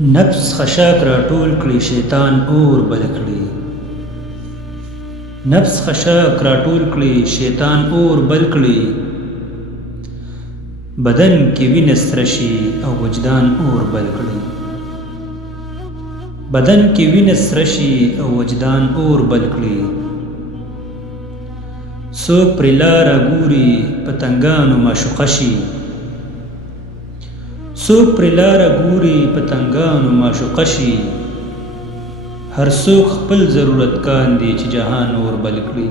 نفس خشاک را ټول کړي شیطان اور بل کړي. نفس خشاک را ټول کړي شیطان اور بل کړي. بدن کې وینه سره شي او وجدان اور بل کړي. بدن کې وینه سره شي او وجدان اور بل کړي. څوک پرې لاره ګوري پتنګانو معشوقه شي. څوک پرې لاره ګوري پتنګانو معشوقه شي. هر څوک خپل ضرورت کاندي چې جهان اور بل کړي.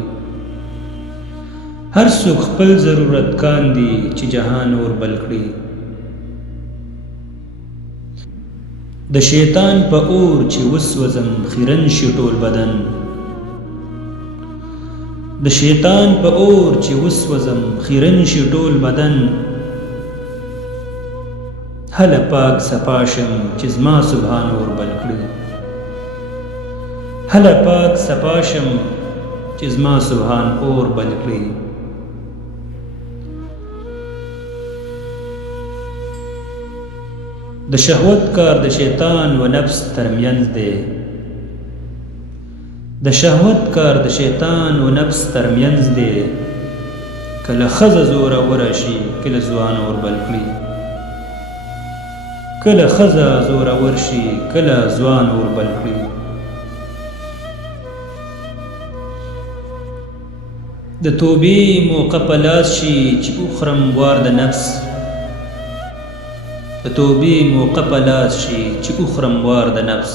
هر څوک خپل ضرورت کاندي چې جهان اور بل کړي. د شیطان په اور چې وسوځم خیرن شي ټول بدن. د شیطان په اور چې وسوځم خیرن شي ټول بدن. هله پاک صفاشم چې زما سبحان اور بل کړي. هله پاک صفاشم چې زما سبحان اور بل کړي. د شهوت کار د شیطان و نفس ترمنځ دی. د شهوت کار د شیطان و نفس ترمنځ دی. کله ښځه زوروره شي کله ځوان اور بل کړي. کله ښځه زورور شي کله ځوان اور بل کړي. د توبې موقع په لاس شي چې وخورم وار د نفس. د توبې موقع په لاس شي چې وخورم وار د نفس.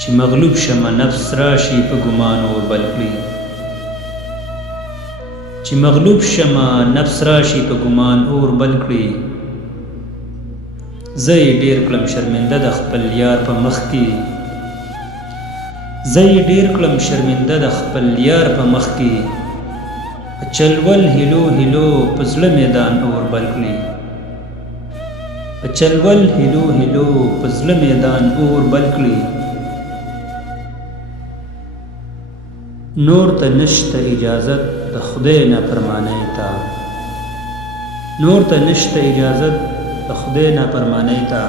چې مغلوب شمه نفس راشي په ګمان اور بل کړي. چې مغلوب شمه نفس راشي په ګمان اور بل کړي. زه یې ډېر کړم شرمنده د خپل یار په مخ کې. زه یې ډېر کړم شرمنده د خپل یار په مخ کې. په چلول هیلو هیلو په زړه میدان اور بل کړي. په چلول هیلو هیلو په زړه میدان اور بل کړي. نور ته نشته اجازت د خدای نافرمانی ته. نور ته نشته اجازت د خدای نافرمانی ته.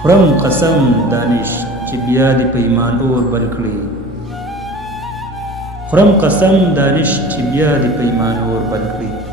خورم قسم دانش چې بیا دې په ایمان اور بل کړي. خورم قسم دانش چې بیا دې په ایمان اور بل کړي.